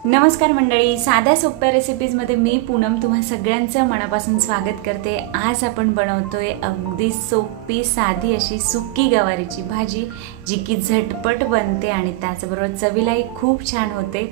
नमस्कार मंडळी, साध्या सोप्या रेसिपीजमध्ये मी पूनम तुम्हा सगळ्यांचं मनापासून स्वागत करते। आज आपण बनवतोय अगदी सोपी साधी अशी सुकी गवारीची भाजी, जी की झटपट बनते आणि त्याचबरोबर चवीलाही खूप छान होते।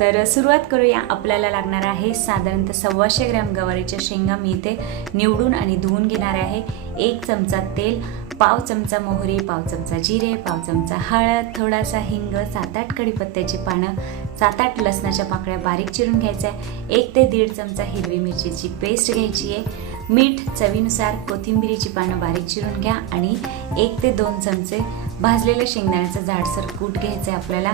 तर सुरुवात करूया। आपल्याला लागणार आहे साधारणतः 125 ग्रॅम गवारीच्या शेंगा मी इथे निवडून आणि धुवून घेणार आहे। 1 चमचा तेल, पाव चमचा मोहरी, पाव चमचा जिरे, पाव चमचा हळद, थोडासा हिंग, 7-8 कढीपत्त्याची पानं, 7-8 लसणाच्या पाकळ्या बारीक चिरून घ्यायच्या, 1 ते 1.5 चमचा हिरवी मिरचीची पेस्ट घ्यायची आहे, मीठ चवीनुसार, कोथिंबीरीची पानं बारीक चिरून घ्या आणि 1 ते 2 चमचे भाजलेल्या शेंगदाण्याचं जाडसर कूट घ्यायचं आहे। आपल्याला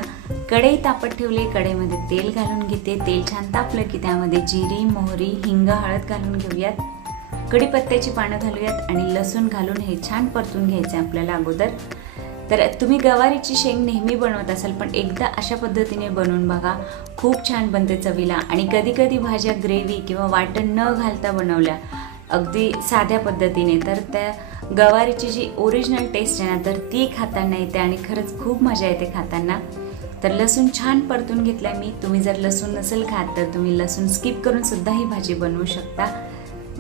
कढई तापत ठेवली, कढईमध्ये तेल घालून घेते। तेल छान तापलं की त्यामध्ये जिरी, मोहरी, हिंग, हळद घालून घेऊयात, कढीपत्त्याची पानं घालूयात आणि लसूण घालून हे छान परतून घ्यायचं आहे आपल्याला अगोदर। तर तुम्ही गवारीची शेंग नेहमी बनवत असाल, पण एकदा अशा पद्धतीने बनवून बघा, खूप छान बनते चवीला। आणि कधी कधी भाज्या ग्रेव्ही किंवा वाटण न घालता बनवल्या अगदी साध्या पद्धतीने, तर त्या गवारीची जी ओरिजिनल टेस्ट आहे ना, तर ती खाताना येते आणि खरंच खूप मजा येते खाताना। तर लसूण छान परतून घेतलाय मी। तुम्ही जर लसूण नसेल खात तर तुम्ही लसूण स्किप करून सुद्धा ही भाजी बनवू शकता।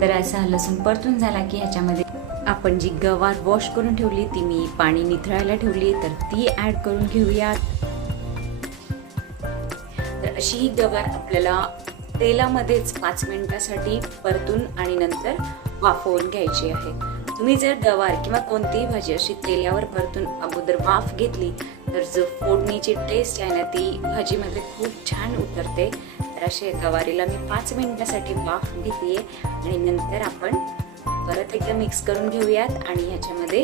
तर असा लसूण परतून झाला की ह्याच्यामध्ये आपण जी गवार वॉश करून ठेवली ती मी पाणी निथळायला ठेवली, तर ती ॲड करून घेऊयात। तर अशी ही गवार आपल्याला तेलामध्येच 5 मिनिटासाठी परतून आणि नंतर वाफवून घ्यायची आहे। तुम्ही जर गवार किंवा कोणतीही भाजी अशी तेलावर परतून अगोदर वाफ घेतली तर जो फोडणीची टेस्ट आहे ना, ती भाजीमध्ये खूप छान उतरते। तर अशी गवारीला मी 5 मिनिटासाठी वाफ घेते आणि नंतर आपण परत एकदा मिक्स करून घेऊयात। आणि ह्याच्यामध्ये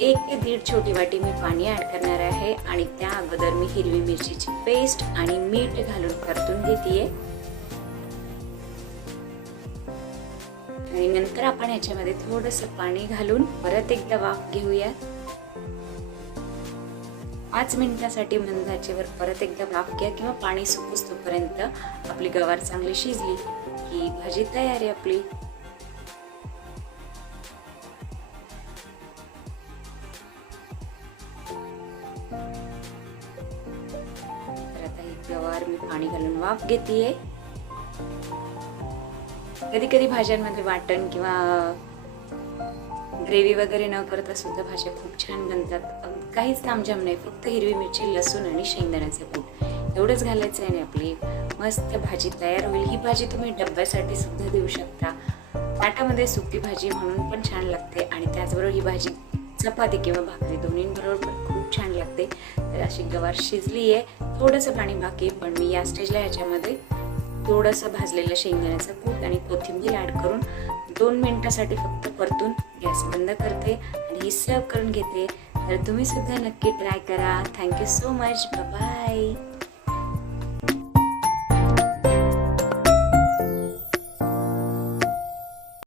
1 ते 1.5 छोटी वाटी मी पाणी ॲड करणार आहे आणि त्या अगोदर मी हिरवी मिरचीची पेस्ट आणि मीठ घालून परतून घेते आणि नंतर आपण ह्याच्यामध्ये थोडंसं पाणी घालून परत एकदा वाफ घेऊयात। 5 मिनिटासाठी मंद आचेवर परत एकदा वाफ घ्या किंवा पाणी सुकूस तोपर्यंत आपली गवार चांगली शिजली की भाजी तयार आहे आपली। तर आता ही गवार मी पाणी घालून वाफ घेतेय। कधी कधी भाज्यांमध्ये वाटण किंवा ग्रेव्ही वगैरे न करता सुद्धा भाज्या खूप छान बनतात। काहीच तामझाम नाही, फक्त हिरवी मिरची, लसूण आणि शेंगदाण्याचे कूट एवढंच घालायचं आहे आणि आपली मस्त भाजी तयार होईल। ही भाजी तुम्ही डब्यासाठी सुद्धा देऊ शकता, ताटामध्ये सुकी भाजी म्हणून पण छान लागते आणि त्याचबरोबर ही भाजी चपाती किंवा भाकरी दोन्हींबरोबर पण खूप छान लागते। तर अशी गवार शिजली आहे, थोडंसं पाणी बाकी, पण मी या स्टेजला ह्याच्यामध्ये थोडंसं भाजलेलं शेंगदाण्याचं कूट आणि कोथिंबीर ॲड करून 2 मिनिटासाठी फक्त परतून गॅस बंद करते आणि ही सर्व करून घेते। तर तुम्ही सुद्धा नक्की ट्राय करा। Thank you so much, bye bye.